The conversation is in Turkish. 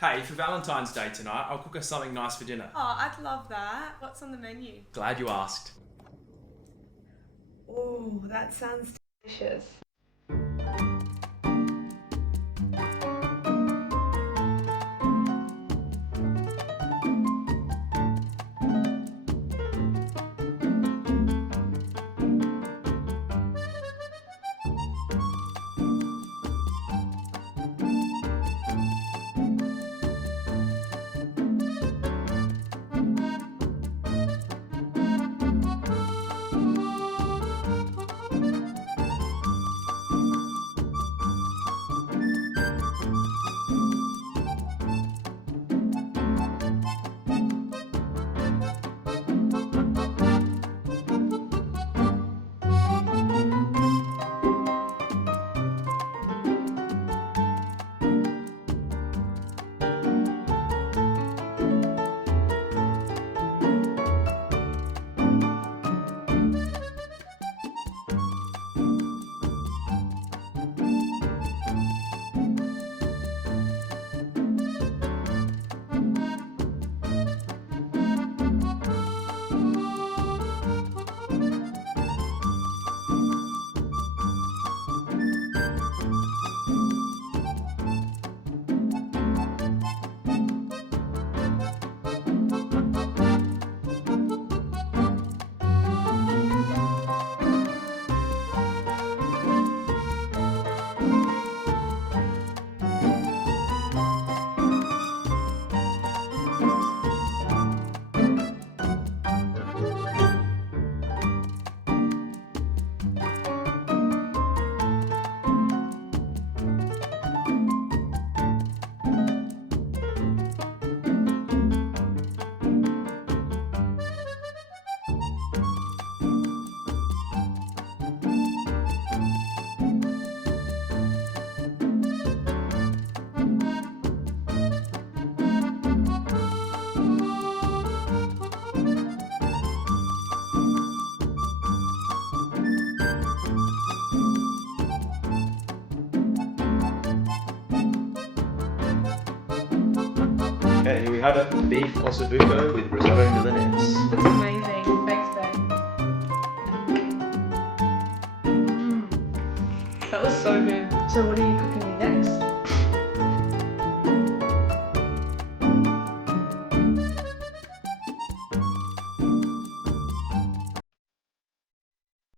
Hey, for Valentine's Day tonight, I'll cook us something nice for dinner. Oh, I'd love that. What's on the menu? Glad you asked. Oh, that sounds delicious. Okay, here we have it. Beef Osso Bucco with Risotto Milanese. Looks amazing. Thanks, babe. That was so good. So what are you cooking me next?